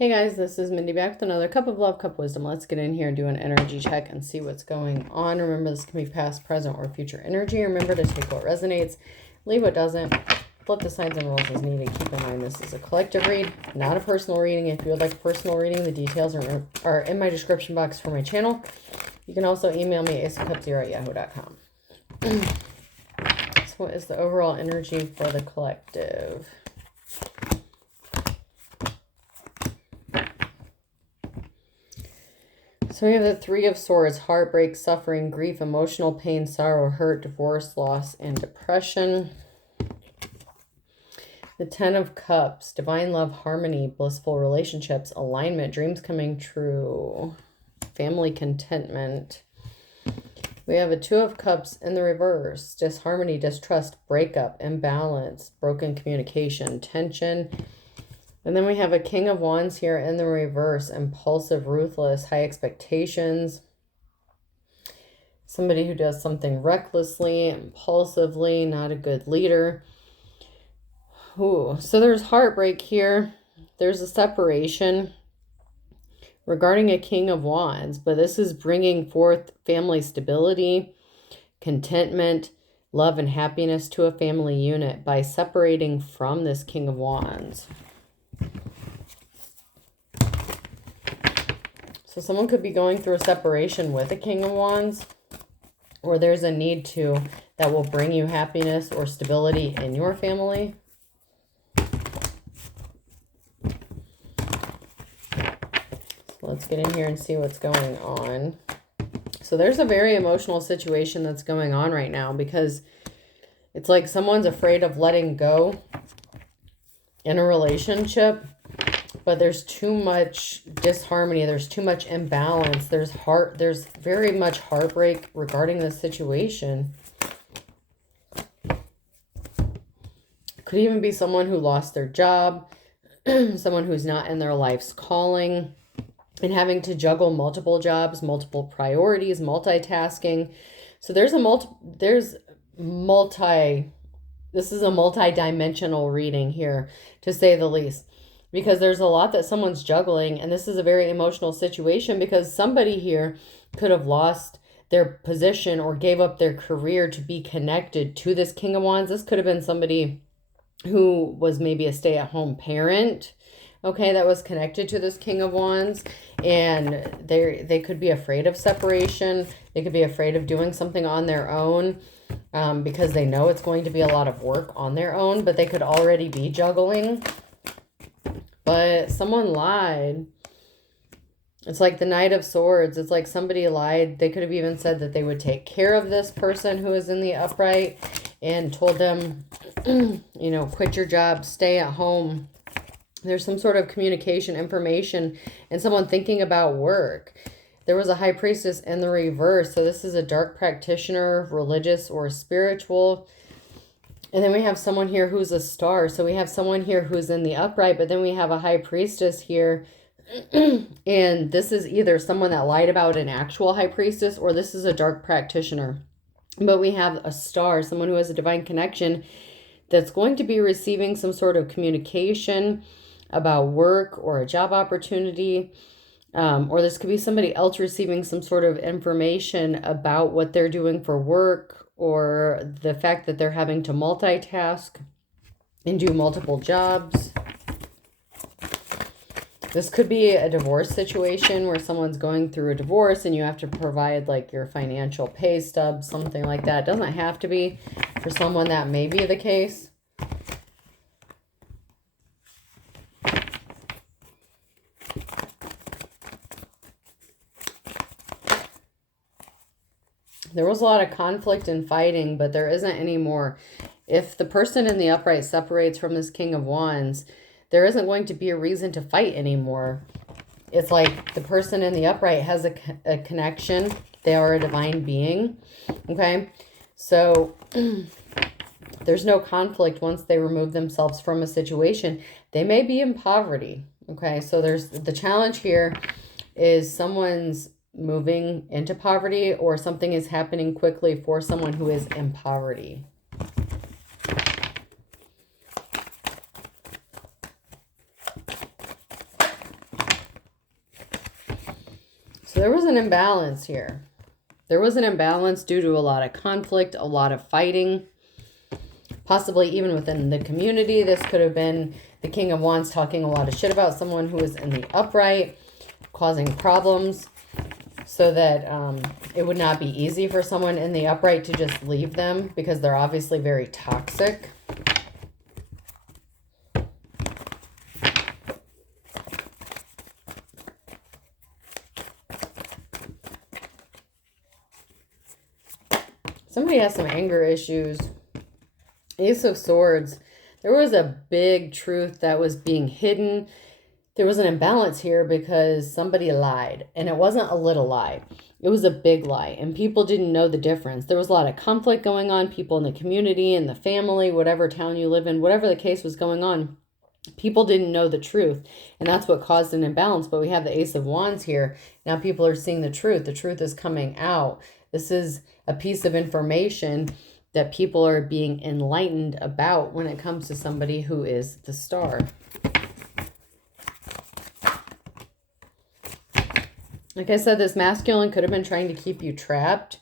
Hey guys, this is Mindy back with another cup of love, cup of wisdom. Let's get in here and do an energy check and see what's going on. Remember, this can be past, present, or future energy. Remember to take what resonates, leave what doesn't. Flip the signs and rules as needed. Keep in mind this is a collective read, not a personal reading. If you would like a personal reading, the details are in my description box for my channel. You can also email me at acecupzero@yahoo.com. So what is the overall energy for the collective? So we have the Three of Swords: heartbreak, suffering, grief, emotional pain, sorrow, hurt, divorce, loss, and depression. The Ten of Cups: divine love, harmony, blissful relationships, alignment, dreams coming true, family contentment. We have a Two of Cups in the reverse: disharmony, distrust, breakup, imbalance, broken communication, tension. And then we have a King of Wands here in the reverse: impulsive, ruthless, high expectations. Somebody who does something recklessly, impulsively, not a good leader. Ooh, so there's heartbreak here. There's a separation regarding a King of Wands, but this is bringing forth family stability, contentment, love, and happiness to a family unit by separating from this King of Wands. So someone could be going through a separation with a King of Wands, or there's a need to that will bring you happiness or stability in your family. So let's get in here and see what's going on. So there's a very emotional situation that's going on right now, because it's like someone's afraid of letting go in a relationship. But there's too much disharmony. There's too much imbalance. There's very much heartbreak regarding this situation. Could even be someone who lost their job, someone who's not in their life's calling, and having to juggle multiple jobs, multiple priorities, multitasking. So this is a multi-dimensional reading here, to say the least. Because there's a lot that someone's juggling, and this is a very emotional situation, because somebody here could have lost their position or gave up their career to be connected to this King of Wands. This could have been somebody who was maybe a stay-at-home parent, okay, that was connected to this King of Wands, and they could be afraid of separation. They could be afraid of doing something on their own, because they know it's going to be a lot of work on their own, but they could already be juggling. But someone lied. It's like the Knight of Swords. It's like somebody lied. They could have even said that they would take care of this person who is in the upright and told them, quit your job, stay at home. There's some sort of communication, information, and someone thinking about work. There was a High Priestess in the reverse. So this is a dark practitioner, religious or spiritual. And then we have someone here who's a star. So we have someone here who's in the upright, but then we have a High Priestess here. And this is either someone that lied about an actual High Priestess, or this is a dark practitioner. But we have a star, someone who has a divine connection that's going to be receiving some sort of communication about work or a job opportunity. Or this could be somebody else receiving some sort of information about what they're doing for work, or the fact that they're having to multitask and do multiple jobs. This could be a divorce situation where someone's going through a divorce and you have to provide like your financial pay stub, something like that. It doesn't have to be. For someone, that may be the case. There was a lot of conflict and fighting, but there isn't anymore. If the person in the upright separates from this King of Wands, there isn't going to be a reason to fight anymore. It's like the person in the upright has a connection. They are a divine being, okay? So there's no conflict once they remove themselves from a situation. They may be in poverty, okay? So there's the challenge here is someone's moving into poverty, or something is happening quickly for someone who is in poverty. So there was an imbalance here. There was an imbalance due to a lot of conflict, a lot of fighting, possibly even within the community. This could have been the King of Wands talking a lot of shit about someone who is in the upright, causing problems, so that it would not be easy for someone in the upright to just leave them because they're obviously very toxic. Somebody has some anger issues. Ace of Swords. There was a big truth that was being hidden. There was an imbalance here because somebody lied. And it wasn't a little lie. It was a big lie. And people didn't know the difference. There was a lot of conflict going on. People in the community, in the family, whatever town you live in, whatever the case was going on, people didn't know the truth. And that's what caused an imbalance. But we have the Ace of Wands here. Now people are seeing the truth. The truth is coming out. This is a piece of information that people are being enlightened about when it comes to somebody who is the Star. Like I said, this masculine could have been trying to keep you trapped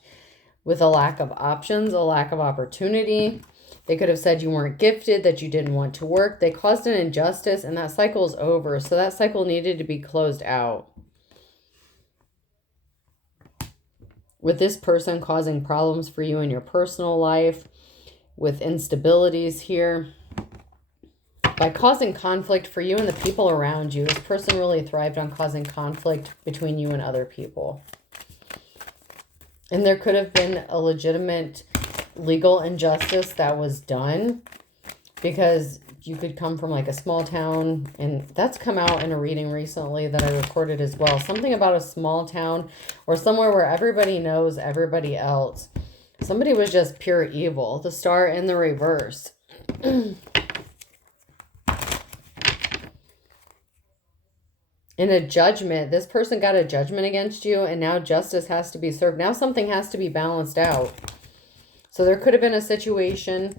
with a lack of options, a lack of opportunity. They could have said you weren't gifted, that you didn't want to work. They caused an injustice, and that cycle is over. So that cycle needed to be closed out. With this person causing problems for you in your personal life, with instabilities here, by causing conflict for you and the people around you. This person really thrived on causing conflict between you and other people. And there could have been a legitimate legal injustice that was done, because you could come from like a small town, and that's come out in a reading recently that I recorded as well. Something about a small town or somewhere where everybody knows everybody else. Somebody was just pure evil. The Star in the reverse. In a judgment, this person got a judgment against you, and now justice has to be served. Now something has to be balanced out. So there could have been a situation,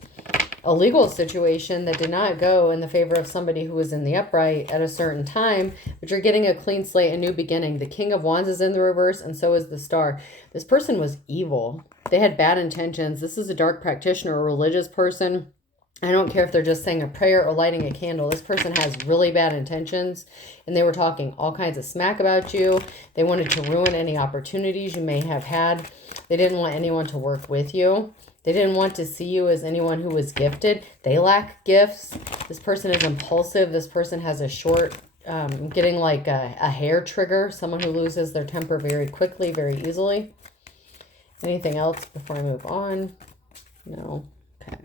a legal situation, that did not go in the favor of somebody who was in the upright at a certain time, but you're getting a clean slate, a new beginning. The King of Wands is in the reverse, and so is the Star. This person was evil. They had bad intentions. This is a dark practitioner, a religious person. I don't care if they're just saying a prayer or lighting a candle. This person has really bad intentions, and they were talking all kinds of smack about you. They wanted to ruin any opportunities you may have had. They didn't want anyone to work with you. They didn't want to see you as anyone who was gifted. They lack gifts. This person is impulsive. This person has a short, getting like a hair trigger, someone who loses their temper very quickly, very easily. Anything else before I move on? No. Okay.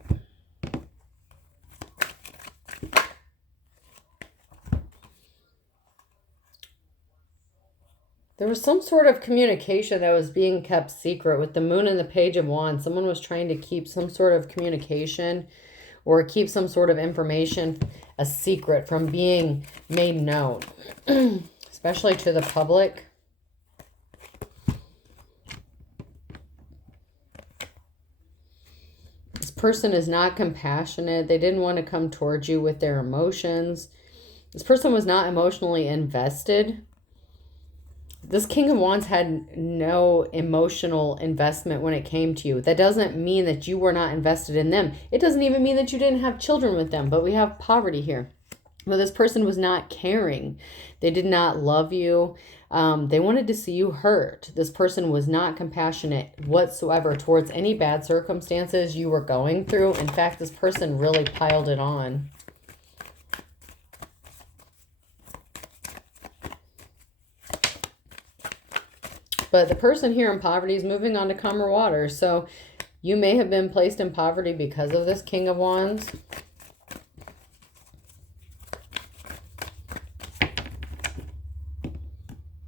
There was some sort of communication that was being kept secret with the Moon and the Page of Wands. Someone was trying to keep some sort of communication or keep some sort of information a secret from being made known, especially to the public. This person is not compassionate. They didn't want to come towards you with their emotions. This person was not emotionally invested. This King of Wands had no emotional investment when it came to you. That doesn't mean that you were not invested in them. It doesn't even mean that you didn't have children with them, but we have poverty here. Well, this person was not caring. They did not love you. They wanted to see you hurt. This person was not compassionate whatsoever towards any bad circumstances you were going through. In fact, this person really piled it on. But the person here in poverty is moving on to calmer waters. So you may have been placed in poverty because of this King of Wands.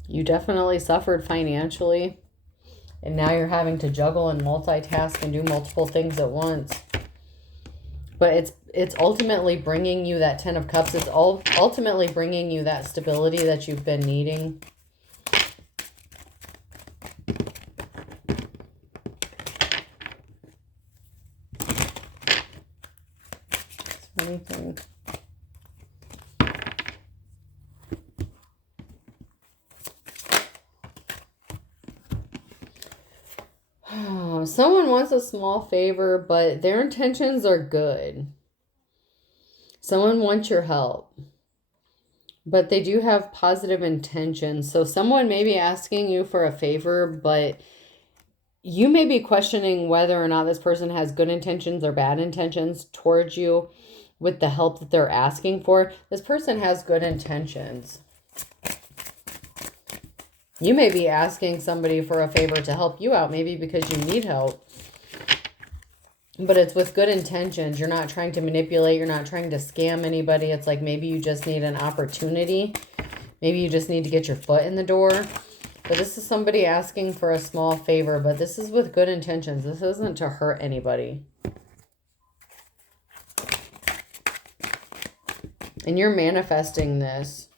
You definitely suffered financially. And now you're having to juggle and multitask and do multiple things at once. But it's ultimately bringing you that Ten of Cups. It's ultimately bringing you that stability that you've been needing. Anything. Someone wants a small favor, but their intentions are good. Someone wants your help, but they do have positive intentions. So someone may be asking you for a favor, but you may be questioning whether or not this person has good intentions or bad intentions towards you with the help that they're asking for. This person has good intentions. You may be asking somebody for a favor to help you out, maybe because you need help. But it's with good intentions. You're not trying to manipulate. You're not trying to scam anybody. It's like maybe you just need an opportunity. Maybe you just need to get your foot in the door. But this is somebody asking for a small favor, but this is with good intentions. This isn't to hurt anybody. And you're manifesting this.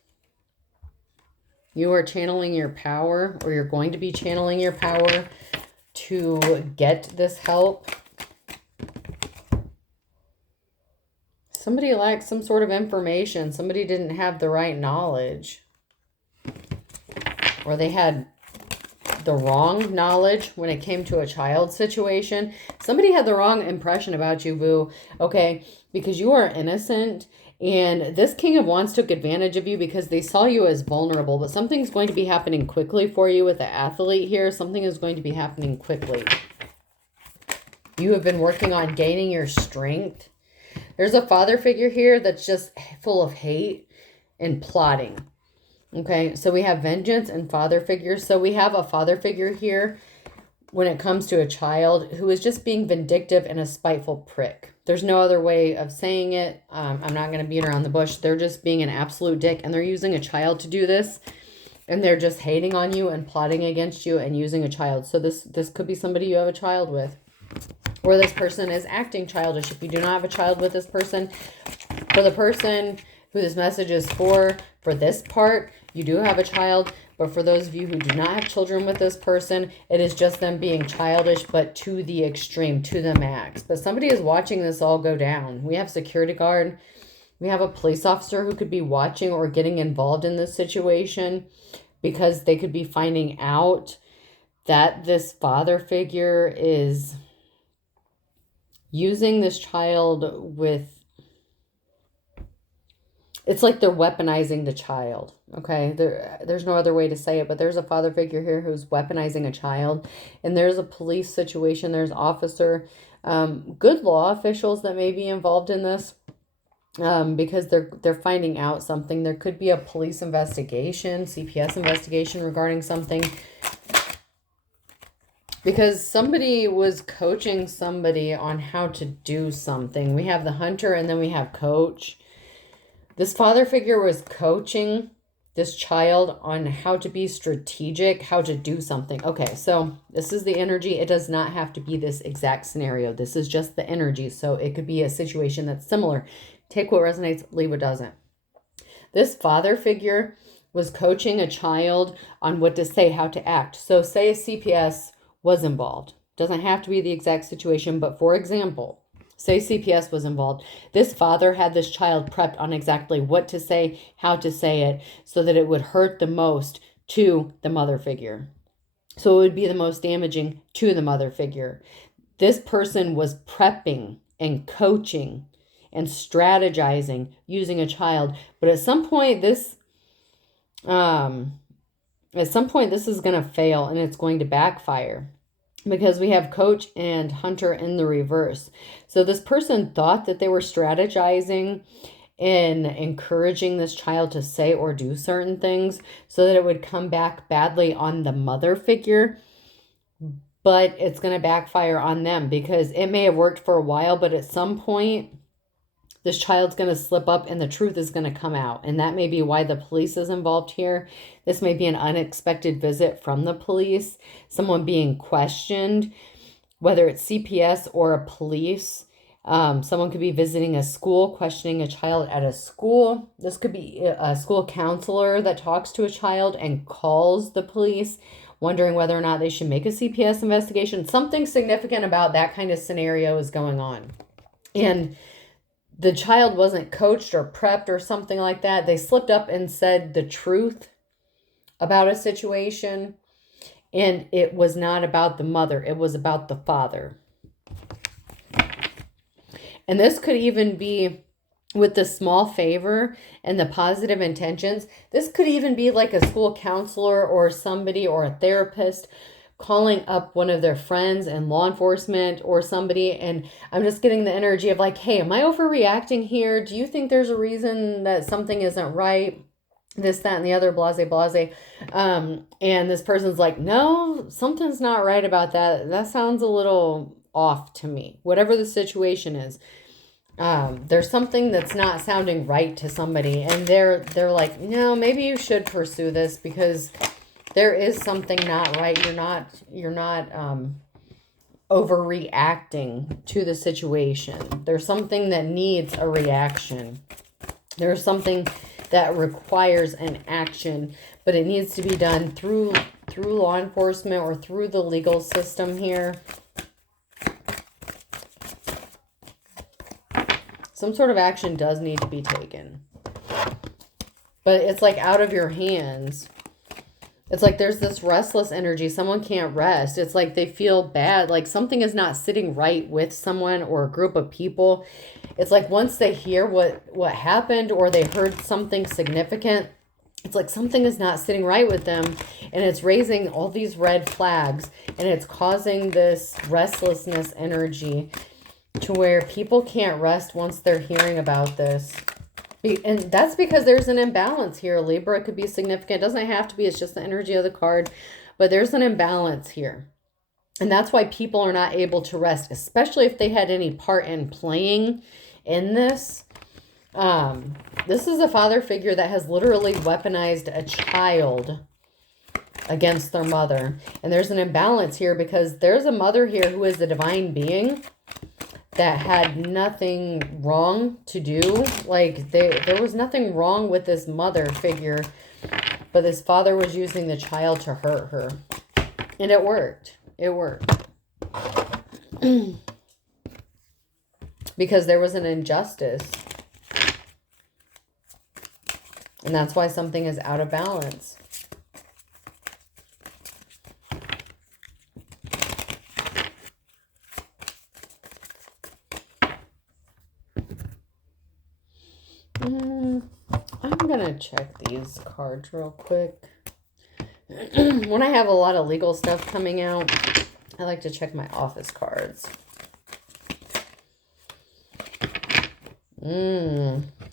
You are channeling your power, or you're going to be channeling your power to get this help. Somebody lacked some sort of information. Somebody didn't have the right knowledge. Or they had the wrong knowledge when it came to a child situation. Somebody had the wrong impression about you, boo. Okay, because you are innocent. And this King of Wands took advantage of you because they saw you as vulnerable. But something's going to be happening quickly for you with the athlete here. Something is going to be happening quickly. You have been working on gaining your strength. There's a father figure here that's just full of hate and plotting. Okay, so we have vengeance and father figures. So we have a father figure here when it comes to a child who is just being vindictive and a spiteful prick. There's no other way of saying it. I'm not going to beat around the bush. They're just being an absolute dick, and they're using a child to do this. And they're just hating on you and plotting against you and using a child. So this could be somebody you have a child with. Or this person is acting childish. If you do not have a child with this person, for the person who this message is for this part, you do have a child. But for those of you who do not have children with this person, it is just them being childish, but to the extreme, to the max. But somebody is watching this all go down. We have security guard. We have a police officer who could be watching or getting involved in this situation because they could be finding out that this father figure is using this child with, it's like they're weaponizing the child, okay? There's no other way to say it, but there's a father figure here who's weaponizing a child, and there's a police situation, there's officer, good law officials that may be involved in this, because they're finding out something. There could be a police investigation, CPS investigation regarding something, because somebody was coaching somebody on how to do something. We have the hunter and then we have coach. This father figure was coaching this child on how to be strategic, how to do something. Okay, so this is the energy. It does not have to be this exact scenario. This is just the energy. So it could be a situation that's similar. Take what resonates, leave what doesn't. This father figure was coaching a child on what to say, how to act. So say a CPS was involved. Doesn't have to be the exact situation, but for example, say CPS was involved. This father had this child prepped on exactly what to say, how to say it, so that it would hurt the most to the mother figure. So it would be the most damaging to the mother figure. This person was prepping and coaching and strategizing using a child. But at some point, this is going to fail and it's going to backfire. Because we have coach and hunter in the reverse. So this person thought that they were strategizing in encouraging this child to say or do certain things so that it would come back badly on the mother figure. But it's going to backfire on them because it may have worked for a while, but at some point, this child's going to slip up and the truth is going to come out. And that may be why the police is involved here. This may be an unexpected visit from the police, someone being questioned, whether it's CPS or a police. Someone could be visiting a school, questioning a child at a school. This could be a school counselor that talks to a child and calls the police, wondering whether or not they should make a CPS investigation. Something significant about that kind of scenario is going on. And the child wasn't coached or prepped or something like that. They slipped up and said the truth about a situation. And it was not about the mother. It was about the father. And this could even be with the small favor and the positive intentions. This could even be like a school counselor or somebody or a therapist calling up one of their friends and law enforcement or somebody. And I'm just getting the energy of like, hey, am I overreacting here? Do you think there's a reason that something isn't right? This, that, and the other, blase, blase. And this person's like, no, something's not right about that. That sounds a little off to me. Whatever the situation is, there's something that's not sounding right to somebody, and they're like, no, maybe you should pursue this because there is something not right. You're not overreacting to the situation. There's something that needs a reaction. There's something that requires an action, but it needs to be done through law enforcement or through the legal system here. Some sort of action does need to be taken. But it's like out of your hands. It's like there's this restless energy. Someone can't rest. It's like they feel bad. Like something is not sitting right with someone or a group of people. It's like once they hear what happened or they heard something significant, it's like something is not sitting right with them. And it's raising all these red flags. And it's causing this restlessness energy to where people can't rest once they're hearing about this. And that's because there's an imbalance here, Libra. It could be significant. It doesn't have to be. It's just the energy of the card. But there's an imbalance here. And that's why people are not able to rest, especially if they had any part in playing in this. This is a father figure that has literally weaponized a child against their mother. And there's an imbalance here because there's a mother here who is a divine being that had nothing wrong to do. Like there was nothing wrong with this mother figure, but this father was using the child to hurt her. And it worked. It worked. Because there was an injustice. And that's why something is out of balance. I'm going to check these cards real quick. When I have a lot of legal stuff coming out, I like to check my office cards.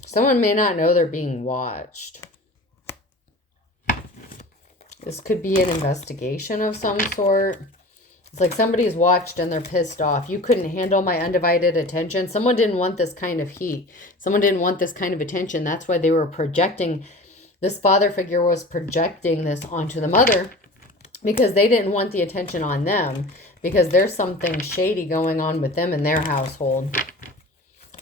Someone may not know they're being watched. This could be an investigation of some sort. It's like somebody's watched and they're pissed off. You couldn't handle my undivided attention. Someone didn't want this kind of heat. Someone didn't want this kind of attention. That's why they were projecting. This father figure was projecting this onto the mother because they didn't want the attention on them because there's something shady going on with them in their household.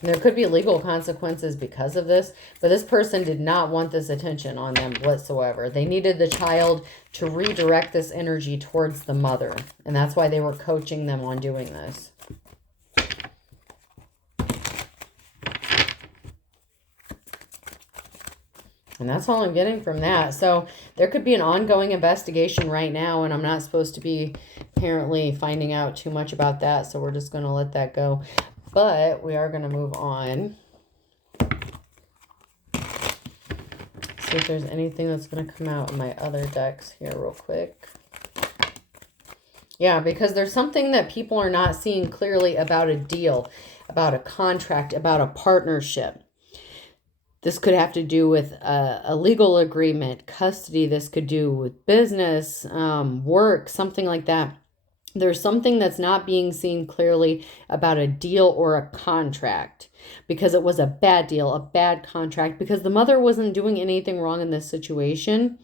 And there could be legal consequences because of this, but this person did not want this attention on them whatsoever. They needed the child to redirect this energy towards the mother, and that's why they were coaching them on doing this. And that's all I'm getting from that. So there could be an ongoing investigation right now, and I'm not supposed to be apparently finding out too much about that, so we're just going to let that go. But we are going to move on. See if there's anything that's going to come out in my other decks here real quick. Yeah, because there's something that people are not seeing clearly about a deal, about a contract, about a partnership. This could have to do with a legal agreement, custody. This could do with business, work, something like that. There's something that's not being seen clearly about a deal or a contract because it was a bad deal, a bad contract, because the mother wasn't doing anything wrong in this situation.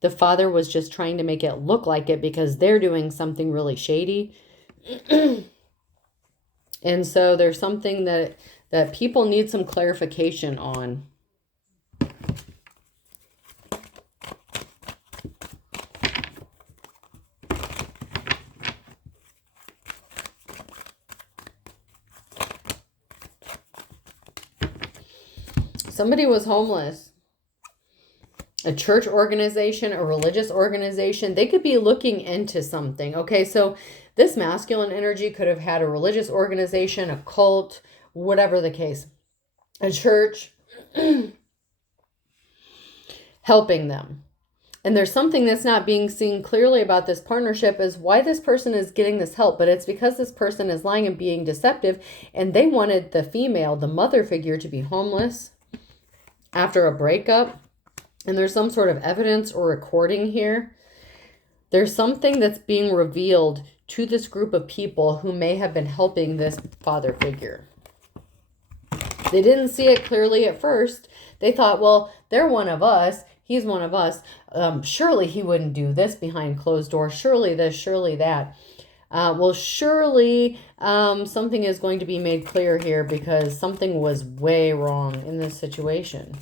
The father was just trying to make it look like it because they're doing something really shady. And so there's something that people need some clarification on. Somebody was homeless. a church organization, a religious organization. They could be looking into something. Okay, so this masculine energy could have had a religious organization, a cult, whatever the case, a church helping them. And there's something that's not being seen clearly about this partnership is why this person is getting this help. But it's because this person is lying and being deceptive. And they wanted the female, the mother figure, to be homeless after a breakup. And there's some sort of evidence or recording here. There's something that's being revealed to this group of people who may have been helping this father figure. They didn't see it clearly at first. They thought, well, they're one of us. He's one of us. Surely he wouldn't do this behind closed doors. Surely this, surely that. Well, surely something is going to be made clear here because something was way wrong in this situation.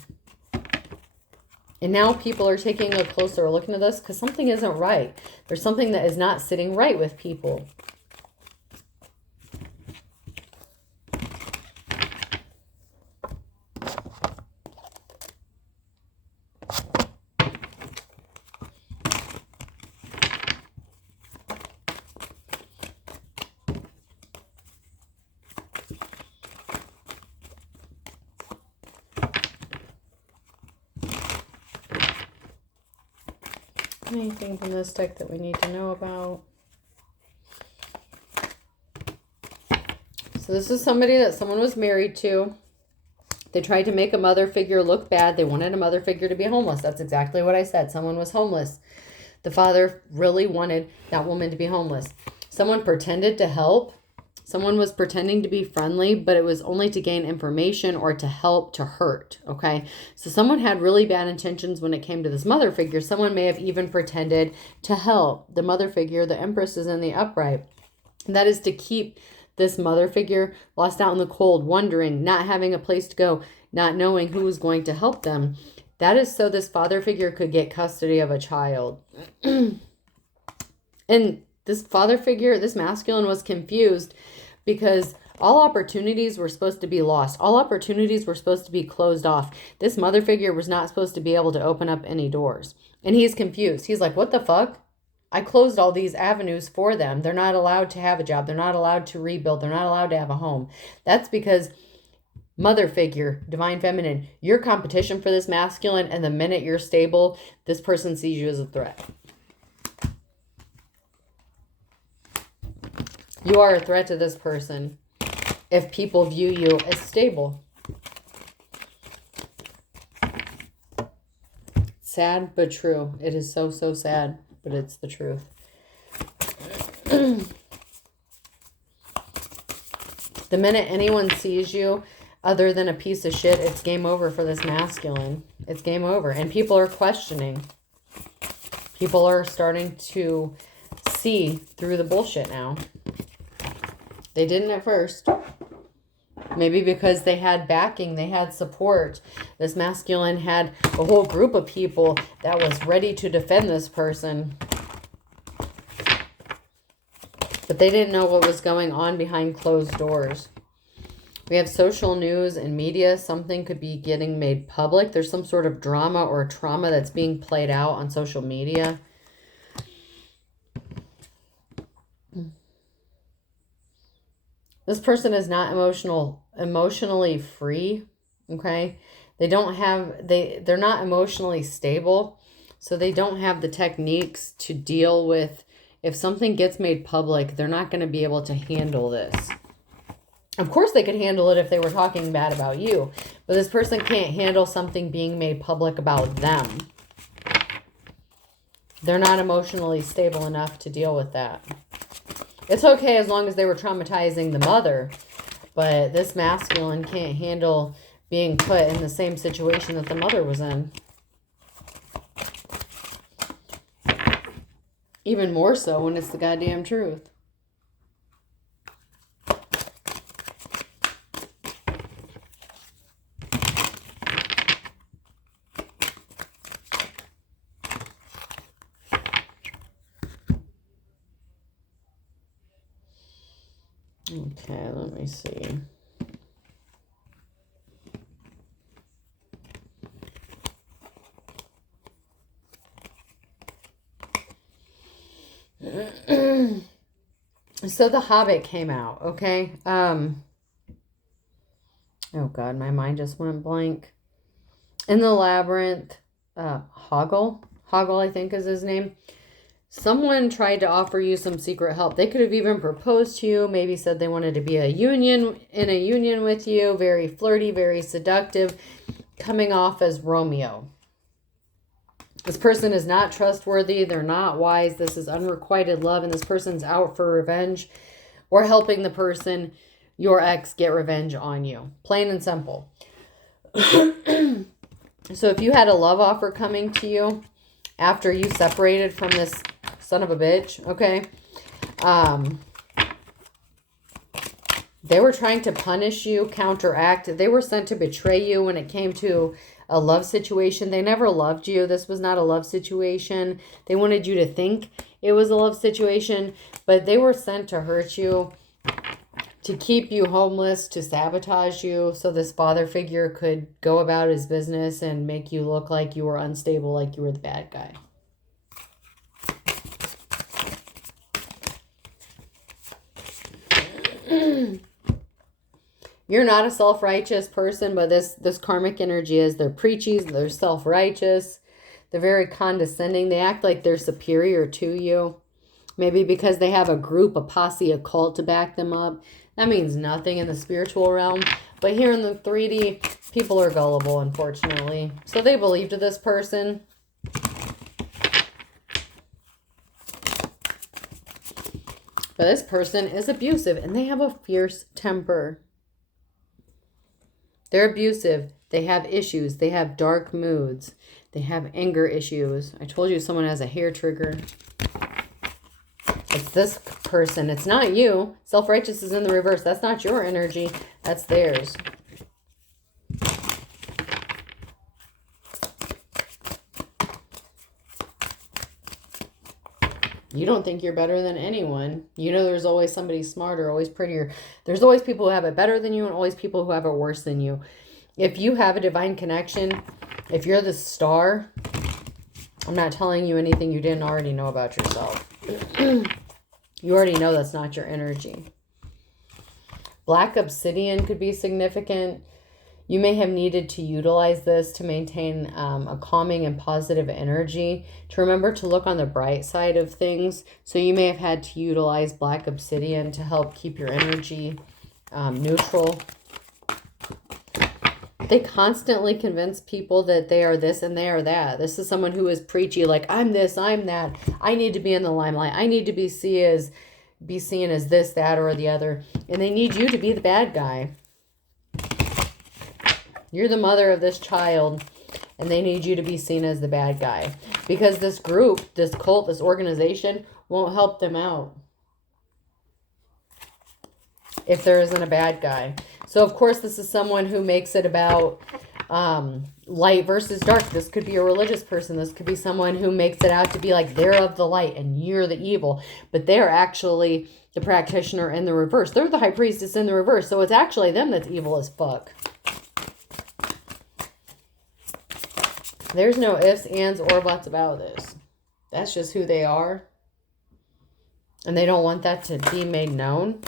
And now people are taking a closer look into this because something isn't right. There's something that is not sitting right with people. Anything from this deck that we need to know about? So this is somebody that someone was married to. They tried to make a mother figure look bad. They wanted a mother figure to be homeless. That's exactly what I said. Someone was homeless. The father really wanted that woman to be homeless. Someone pretended to help. Someone was pretending to be friendly, but it was only to gain information or to help to hurt, okay? So someone had really bad intentions when it came to this mother figure. Someone may have even pretended to help. The mother figure, the Empress, is in the upright. And that is to keep this mother figure lost out in the cold, wondering, not having a place to go, not knowing who was going to help them. That is so this father figure could get custody of a child. And this father figure, this masculine, was confused because all opportunities were supposed to be lost. All opportunities were supposed to be closed off. This mother figure was not supposed to be able to open up any doors. And he's confused. He's like, what the fuck? I closed all these avenues for them. They're not allowed to have a job. They're not allowed to rebuild. They're not allowed to have a home. That's because mother figure, divine feminine, you're competition for this masculine. And the minute you're stable, this person sees you as a threat. You are a threat to this person if people view you as stable. Sad, but true. It is so, so sad, but it's the truth. The minute anyone sees you other than a piece of shit, it's game over for this masculine. It's game over. And people are questioning. People are starting to see through the bullshit now. They didn't at first. Maybe because they had backing, they had support. This masculine had a whole group of people that was ready to defend this person. But they didn't know what was going on behind closed doors. We have social news and media. Something could be getting made public. There's some sort of drama or trauma that's being played out on social media. This person is not emotionally free, okay? They're not emotionally stable, so they don't have the techniques to deal with, if something gets made public, they're not going to be able to handle this. Of course they could handle it if they were talking bad about you, but this person can't handle something being made public about them. They're not emotionally stable enough to deal with that. It's okay as long as they were traumatizing the mother, but this masculine can't handle being put in the same situation that the mother was in. Even more so when it's the goddamn truth. Okay, let me see. So the Hobbit came out, okay? Oh God, my mind just went blank. In the labyrinth, Hoggle, I think is his name. Someone tried to offer you some secret help. They could have even proposed to you, maybe said they wanted to be in a union with you, very flirty, very seductive, coming off as Romeo. This person is not trustworthy. They're not wise. This is unrequited love, and this person's out for revenge or helping the person, your ex, get revenge on you. Plain and simple. So if you had a love offer coming to you after you separated from this son of a bitch, okay, they were trying to punish you, counteract. They were sent to betray you when it came to a love situation. They never loved you. This was not a love situation. They wanted you to think it was a love situation, but they were sent to hurt you, to keep you homeless, to sabotage you, so this father figure could go about his business and make you look like you were unstable, like you were the bad guy. You're not a self-righteous person, but this karmic energy is. They're preachy, they're self-righteous, they're very condescending. They act like they're superior to you. Maybe because they have a group, a posse, a cult to back them up. That means nothing in the spiritual realm. But here in the 3D, people are gullible, unfortunately. So they believed this person. But this person is abusive, and they have a fierce temper. They're abusive. They have issues. They have dark moods. They have anger issues. I told you someone has a hair trigger. It's this person. It's not you. Self-righteous is in the reverse. That's not your energy. That's theirs. You don't think you're better than anyone. You know there's always somebody smarter, always prettier. There's always people who have it better than you and always people who have it worse than you. If you have a divine connection, if you're the star, I'm not telling you anything you didn't already know about yourself. You already know that's not your energy. Black obsidian could be significant. You may have needed to utilize this to maintain a calming and positive energy, to remember to look on the bright side of things. So you may have had to utilize black obsidian to help keep your energy neutral. They constantly convince people that they are this and they are that. This is someone who is preachy, like, I'm this, I'm that. I need to be in the limelight. I need to be seen as this, that, or the other. And they need you to be the bad guy. You're the mother of this child, and they need you to be seen as the bad guy. Because this group, this cult, this organization won't help them out if there isn't a bad guy. So, of course, this is someone who makes it about light versus dark. This could be a religious person. This could be someone who makes it out to be like they're of the light and you're the evil. But they're actually the practitioner in the reverse. They're the high priestess in the reverse. So it's actually them that's evil as fuck. There's no ifs, ands, or buts about this. That's just who they are. And they don't want that to be made known.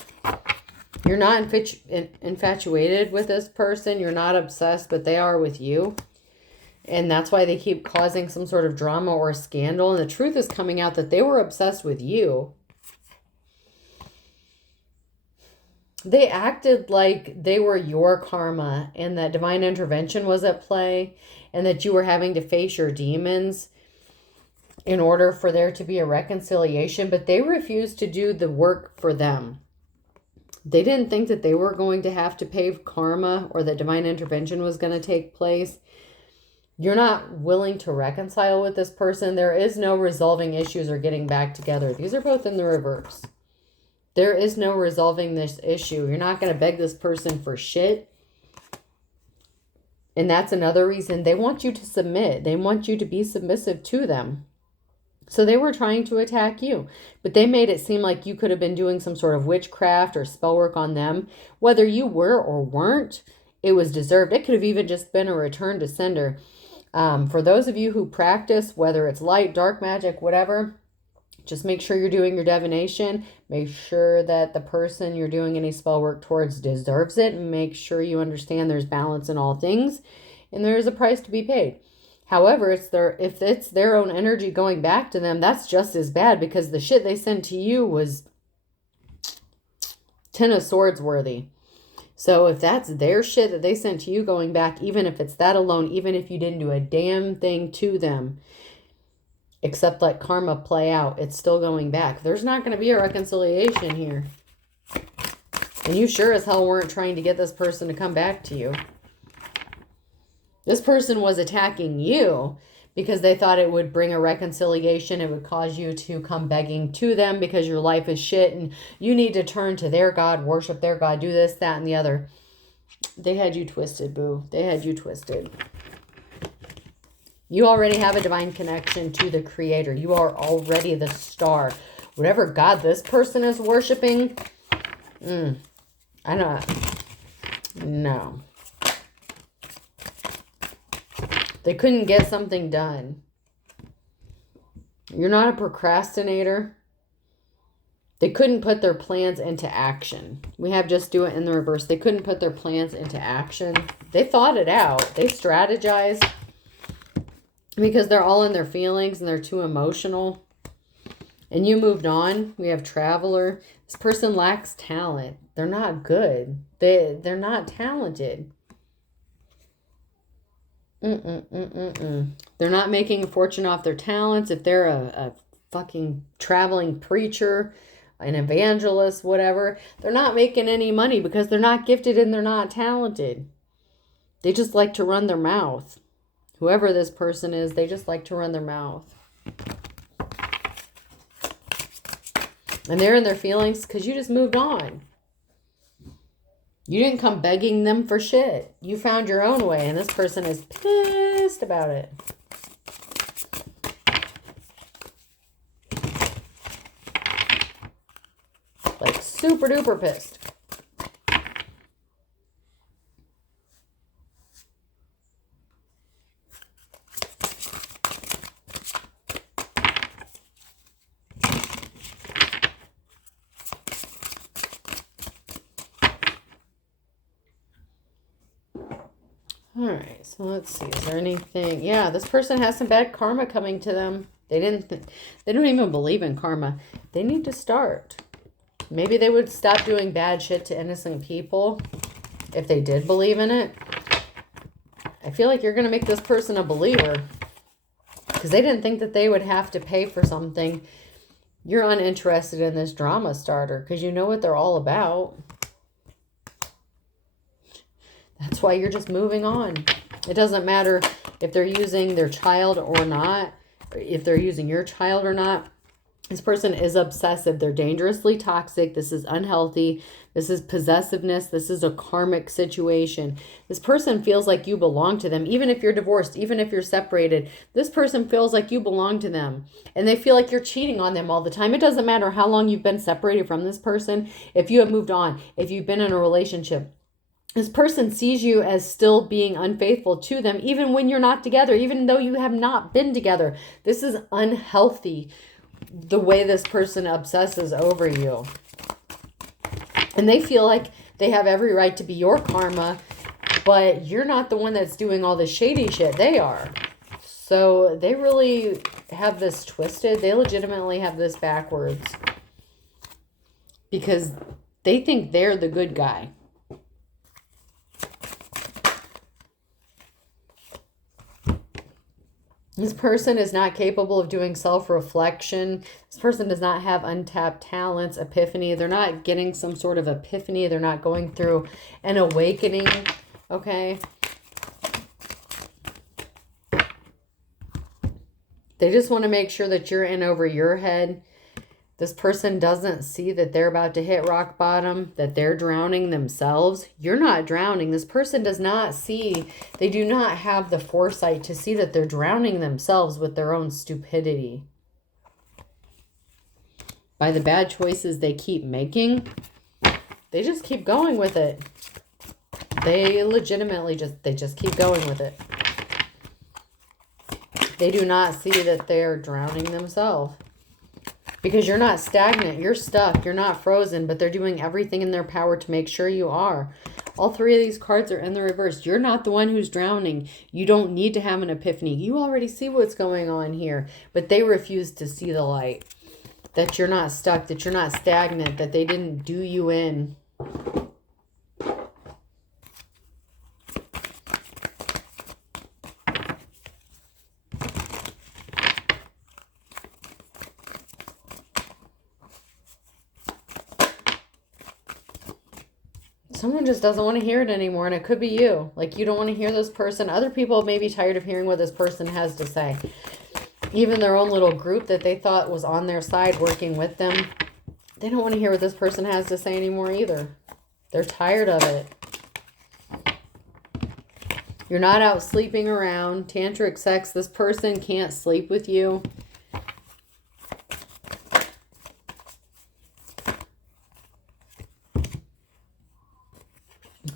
You're not infatuated with this person. You're not obsessed, but they are with you. And that's why they keep causing some sort of drama or scandal. And the truth is coming out that they were obsessed with you. They acted like they were your karma and that divine intervention was at play and that you were having to face your demons in order for there to be a reconciliation, but they refused to do the work for them. They didn't think that they were going to have to pay karma or that divine intervention was going to take place. You're not willing to reconcile with this person. There is no resolving issues or getting back together. These are both in the reverse. There is no resolving this issue. You're not going to beg this person for shit. And that's another reason they want you to submit. They want you to be submissive to them. So they were trying to attack you. But they made it seem like you could have been doing some sort of witchcraft or spell work on them. Whether you were or weren't, it was deserved. It could have even just been a return to sender. For those of you who practice, whether it's light, dark magic, whatever, Just make sure you're doing your divination. Make sure that the person you're doing any spell work towards deserves it. And make sure you understand there's balance in all things. And there is a price to be paid. However, if it's their own energy going back to them, that's just as bad, because the shit they sent to you was 10 of Swords worthy. So if that's their shit that they sent to you going back, even if it's that alone, even if you didn't do a damn thing to them, except let karma play out, it's still going back. There's not going to be a reconciliation here. And you sure as hell weren't trying to get this person to come back to you. This person was attacking you because they thought it would bring a reconciliation. It would cause you to come begging to them because your life is shit and you need to turn to their God, worship their God, do this, that, and the other. They had you twisted, boo. They had you twisted. You already have a divine connection to the Creator. You are already the star. Whatever God this person is worshiping, I don't. No. They couldn't get something done. You're not a procrastinator. They couldn't put their plans into action. We have just do it in the reverse. They couldn't put their plans into action. They thought it out. They strategized because they're all in their feelings and they're too emotional. And you moved on. We have Traveler. This person lacks talent. They're not good. They're not talented. They're not making a fortune off their talents. If they're a fucking traveling preacher, an evangelist, whatever, they're not making any money because they're not gifted and they're not talented. They just like to run their mouth. Whoever this person is, they just like to run their mouth. And they're in their feelings because you just moved on. You didn't come begging them for shit. You found your own way, and this person is pissed about it. Like super duper pissed. All right, so let's see. Is there anything? Yeah, this person has some bad karma coming to them. They don't even believe in karma. They need to start. Maybe they would stop doing bad shit to innocent people if they did believe in it. I feel like you're going to make this person a believer because they didn't think that they would have to pay for something. You're uninterested in this drama starter because you know what they're all about. That's why you're just moving on. It doesn't matter if they're using their child or not, or if they're using your child or not. This person is obsessive. They're dangerously toxic. This is unhealthy. This is possessiveness. This is a karmic situation. This person feels like you belong to them. Even if you're divorced, even if you're separated, this person feels like you belong to them. And they feel like you're cheating on them all the time. It doesn't matter how long you've been separated from this person. If you have moved on, if you've been in a relationship, this person sees you as still being unfaithful to them, even when you're not together, even though you have not been together. This is unhealthy, the way this person obsesses over you. And they feel like they have every right to be your karma, but you're not the one that's doing all this shady shit. They are. So they really have this twisted. They legitimately have this backwards because they think they're the good guy. This person is not capable of doing self-reflection. This person does not have untapped talents, epiphany. They're not getting some sort of epiphany. They're not going through an awakening, okay? They just want to make sure that you're in over your head. This person doesn't see that they're about to hit rock bottom, that they're drowning themselves. You're not drowning. This person does not see, they do not have the foresight to see that they're drowning themselves with their own stupidity. By the bad choices they keep making, they just keep going with it. They legitimately just keep going with it. They do not see that they're drowning themselves. Because you're not stagnant. You're stuck. You're not frozen. But they're doing everything in their power to make sure you are. All three of these cards are in the reverse. You're not the one who's drowning. You don't need to have an epiphany. You already see what's going on here. But they refuse to see the light. That you're not stuck. That you're not stagnant. That they didn't do you in. Someone just doesn't want to hear it anymore, and it could be you. Like, you don't want to hear this person. Other people may be tired of hearing what this person has to say. Even their own little group that they thought was on their side working with them, they don't want to hear what this person has to say anymore either. They're tired of it. You're not out sleeping around. Tantric sex, this person can't sleep with you.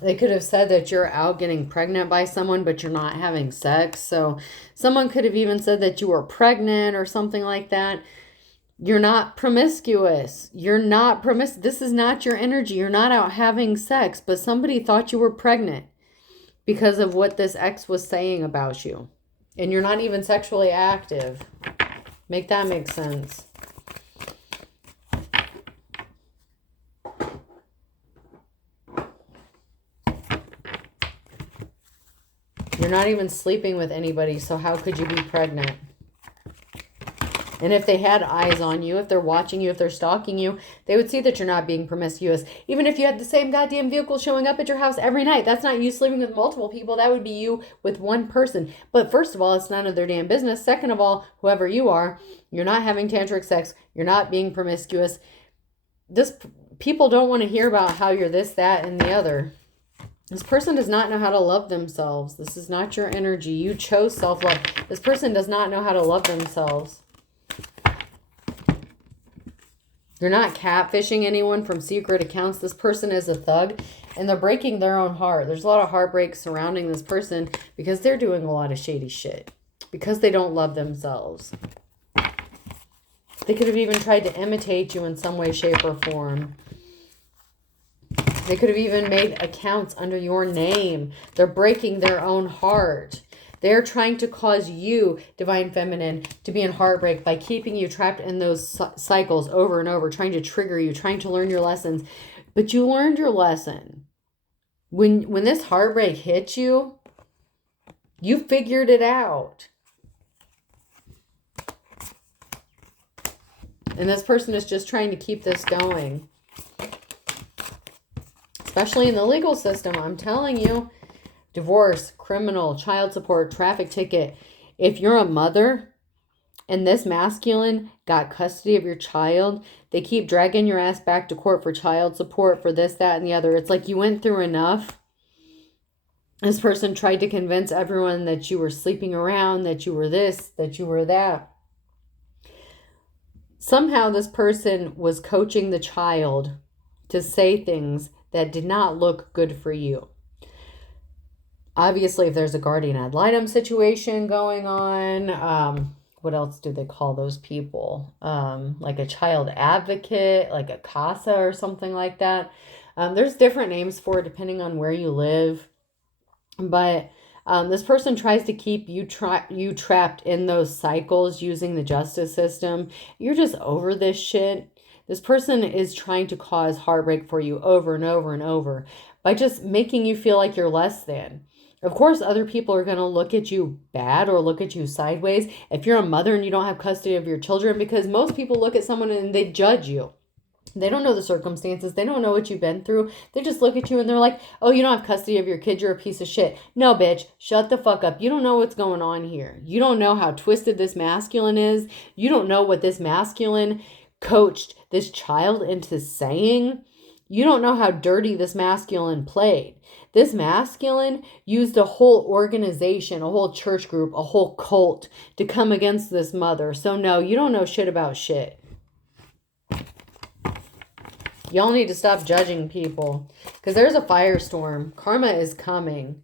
They could have said that you're out getting pregnant by someone, but you're not having sex. So someone could have even said that you were pregnant or something like that. You're not promiscuous. You're not This is not your energy. You're not out having sex, but somebody thought you were pregnant because of what this ex was saying about you. And you're not even sexually active. Make that make sense. You're not even sleeping with anybody, so how could you be pregnant? And if they had eyes on you, if they're watching you, if they're stalking you, they would see that you're not being promiscuous. Even if you had the same goddamn vehicle showing up at your house every night, that's not you sleeping with multiple people. That would be you with one person. But first of all, it's none of their damn business. Second of all, whoever you are, you're not having tantric sex. You're not being promiscuous. People don't want to hear about how you're this, that, and the other. This person does not know how to love themselves. This is not your energy. You chose self-love. This person does not know how to love themselves. You're not catfishing anyone from secret accounts. This person is a thug, and they're breaking their own heart. There's a lot of heartbreak surrounding this person because they're doing a lot of shady shit. Because they don't love themselves. They could have even tried to imitate you in some way, shape, or form. They could have even made accounts under your name. They're breaking their own heart. They're trying to cause you, Divine Feminine, to be in heartbreak by keeping you trapped in those cycles over and over, trying to trigger you, trying to learn your lessons. But you learned your lesson. When this heartbreak hit you, you figured it out. And this person is just trying to keep this going. Especially in the legal system, I'm telling you. Divorce, criminal, child support, traffic ticket. If you're a mother and this masculine got custody of your child, they keep dragging your ass back to court for child support, for this, that, and the other. It's like you went through enough. This person tried to convince everyone that you were sleeping around, that you were this, that you were that. Somehow this person was coaching the child to say things that did not look good for you. Obviously, if there's a guardian ad litem situation going on, what else do they call those people? Like a child advocate, like a CASA or something like that. There's different names for it depending on where you live. But this person tries to keep you trapped in those cycles using the justice system. You're just over this shit. This person is trying to cause heartbreak for you over and over and over by just making you feel like you're less than. Of course, other people are going to look at you bad or look at you sideways if you're a mother and you don't have custody of your children, because most people look at someone and they judge you. They don't know the circumstances. They don't know what you've been through. They just look at you and they're like, oh, you don't have custody of your kid. You're a piece of shit. No, bitch, shut the fuck up. You don't know what's going on here. You don't know how twisted this masculine is. You don't know what this masculine coached this child into saying. You don't know how dirty this masculine played. This masculine used a whole organization, a whole church group, a whole cult to come against this mother. So no, you don't know shit about shit. Y'all need to stop judging people because there's a firestorm. Karma is coming.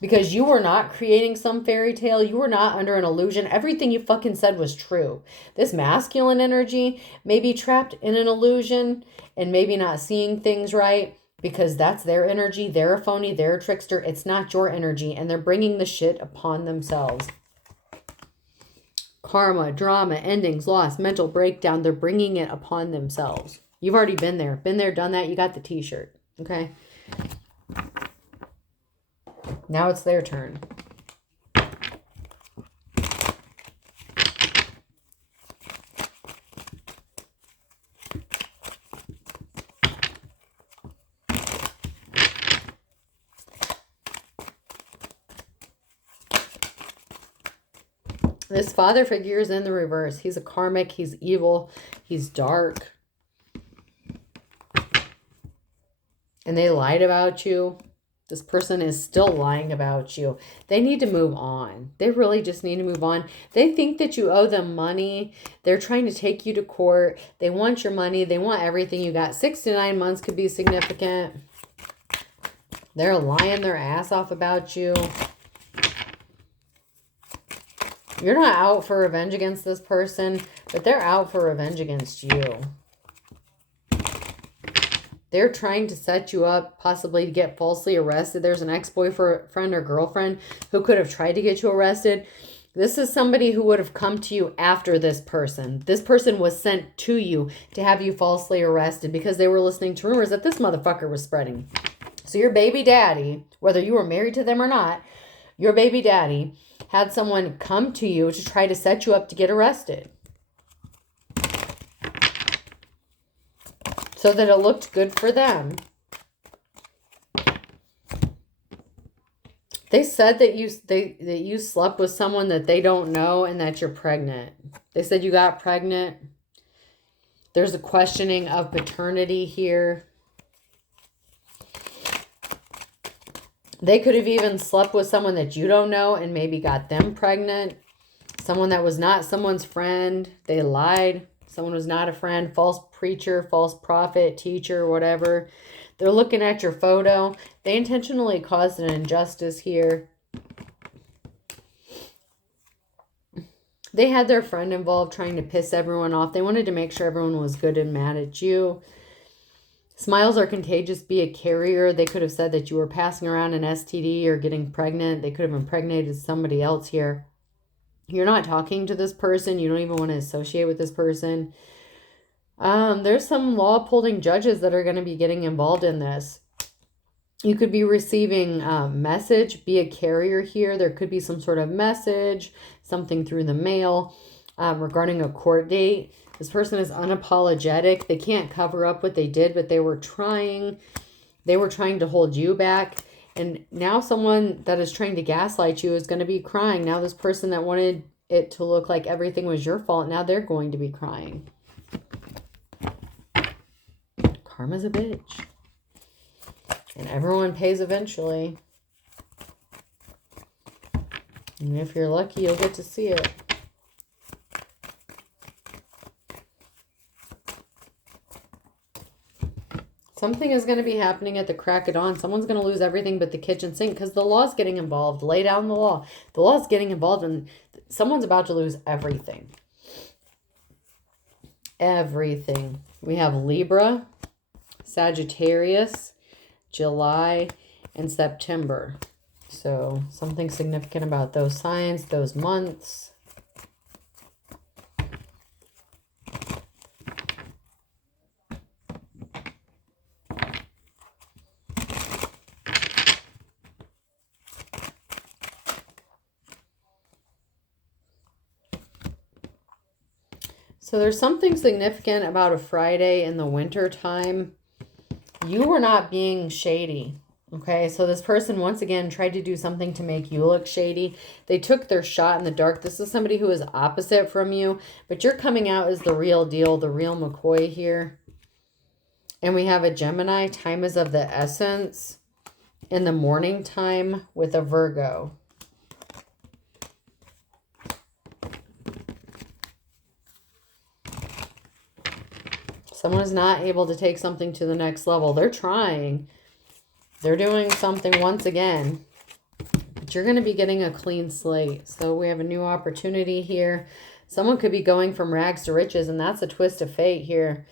Because you were not creating some fairy tale. You were not under an illusion. Everything you fucking said was true. This masculine energy may be trapped in an illusion and maybe not seeing things right because that's their energy. They're a phony. They're a trickster. It's not your energy. And they're bringing the shit upon themselves. Karma, drama, endings, loss, mental breakdown. They're bringing it upon themselves. You've already been there. Been there, done that. You got the t-shirt. Okay? Now it's their turn. This father figure is in the reverse. He's a karmic. He's evil. He's dark. And they lied about you. This person is still lying about you. They need to move on. They really just need to move on. They think that you owe them money. They're trying to take you to court. They want your money. They want everything you got. 6 to 9 months could be significant. They're lying their ass off about you. You're not out for revenge against this person, but they're out for revenge against you. They're trying to set you up, possibly to get falsely arrested. There's an ex-boyfriend or girlfriend who could have tried to get you arrested. This is somebody who would have come to you after this person. This person was sent to you to have you falsely arrested because they were listening to rumors that this motherfucker was spreading. So your baby daddy, whether you were married to them or not, your baby daddy had someone come to you to try to set you up to get arrested. So that it looked good for them. They said that you slept with someone that they don't know and that you're pregnant. They said you got pregnant. There's a questioning of paternity here. They could have even slept with someone that you don't know and maybe got them pregnant. Someone that was not someone's friend. They lied. Someone who's not a friend, false preacher, false prophet, teacher, whatever. They're looking at your photo. They intentionally caused an injustice here. They had their friend involved trying to piss everyone off. They wanted to make sure everyone was good and mad at you. Smiles are contagious. Be a carrier. They could have said that you were passing around an STD or getting pregnant. They could have impregnated somebody else here. You're not talking to this person. You don't even want to associate with this person. There's some law upholding judges that are going to be getting involved in this. You could be receiving a message. Be a carrier here. There could be some sort of message, something through the mail regarding a court date. This person is unapologetic. They can't cover up what they did, but they were trying. They were trying to hold you back. And now someone that is trying to gaslight you is going to be crying. Now this person that wanted it to look like everything was your fault, now they're going to be crying. Karma's a bitch. And everyone pays eventually. And if you're lucky, you'll get to see it. Something is going to be happening at the crack of dawn. Someone's going to lose everything but the kitchen sink because the law's getting involved. Lay down the law. The law's getting involved and someone's about to lose everything. Everything. We have Libra, Sagittarius, July, and September. So something significant about those signs, those months. So there's something significant about a Friday in the winter time. You were not being shady. Okay, so this person once again tried to do something to make you look shady. They took their shot in the dark. This is somebody who is opposite from you, but you're coming out as the real deal, the real McCoy here. And we have a Gemini. Time is of the essence. In the morning time with a Virgo. Someone is not able to take something to the next level. They're trying. They're doing something once again. But you're going to be getting a clean slate. So we have a new opportunity here. Someone could be going from rags to riches, and that's a twist of fate here.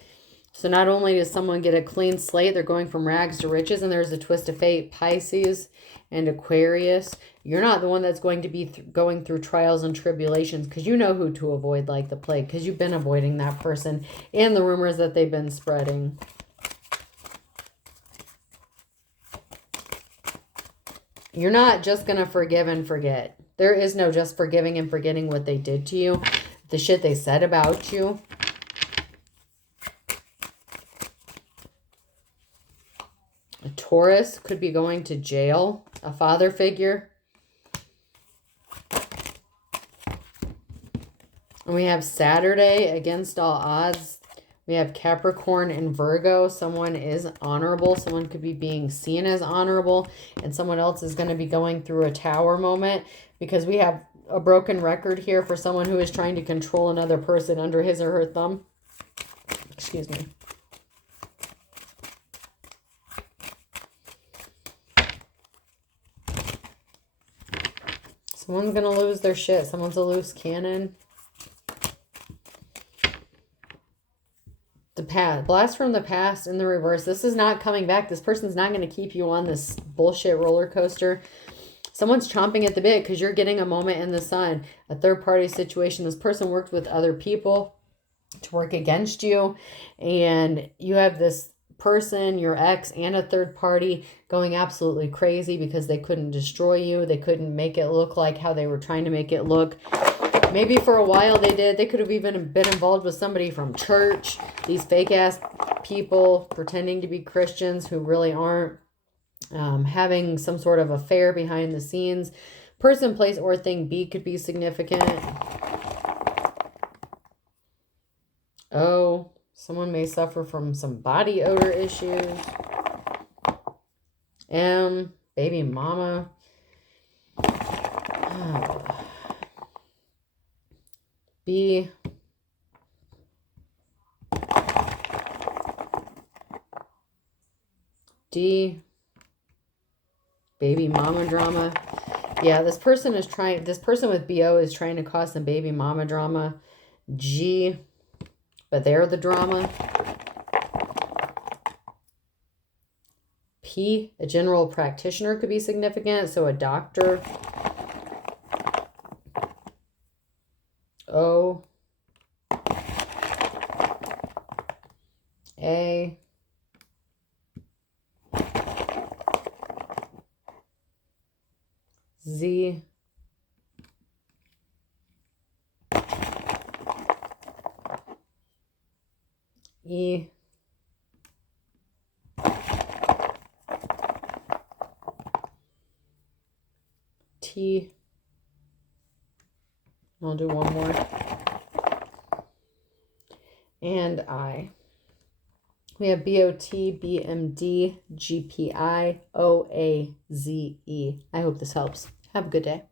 So not only does someone get a clean slate, they're going from rags to riches, and there's a twist of fate. Pisces and Aquarius, you're not the one that's going to be going through trials and tribulations, because you know who to avoid like the plague, because you've been avoiding that person and the rumors that they've been spreading. You're not just going to forgive and forget. There is no just forgiving and forgetting what they did to you, the shit they said about you. A Taurus could be going to jail, a father figure. And we have Saturday, against all odds. We have Capricorn and Virgo. Someone is honorable. Someone could be being seen as honorable. And someone else is going to be going through a tower moment. Because we have a broken record here for someone who is trying to control another person under his or her thumb. Excuse me. Someone's going to lose their shit. Someone's a loose cannon. The past, blast from the past in the reverse. This is not coming back. This person's not going to keep you on this bullshit roller coaster. Someone's chomping at the bit because you're getting a moment in the sun. A third party situation. This person worked with other people to work against you. And you have this person, your ex, and a third party going absolutely crazy because they couldn't destroy you. They couldn't make it look like how they were trying to make it look. Maybe for a while they did. They could have even been involved with somebody from church. These fake ass people pretending to be Christians who really aren't. Having some sort of affair behind the scenes. Person, place, or thing B could be significant. Oh, someone may suffer from some body odor issues. M, baby mama. Oh. B. D. Baby mama drama. Yeah, this person with BO is trying to cause some baby mama drama. G. But they're the drama. P. A general practitioner could be significant. So a doctor. O. A. Z. E. T. I'll do one more. And I. We have BOT, BMD, GPI, OAZE. I hope this helps. Have a good day.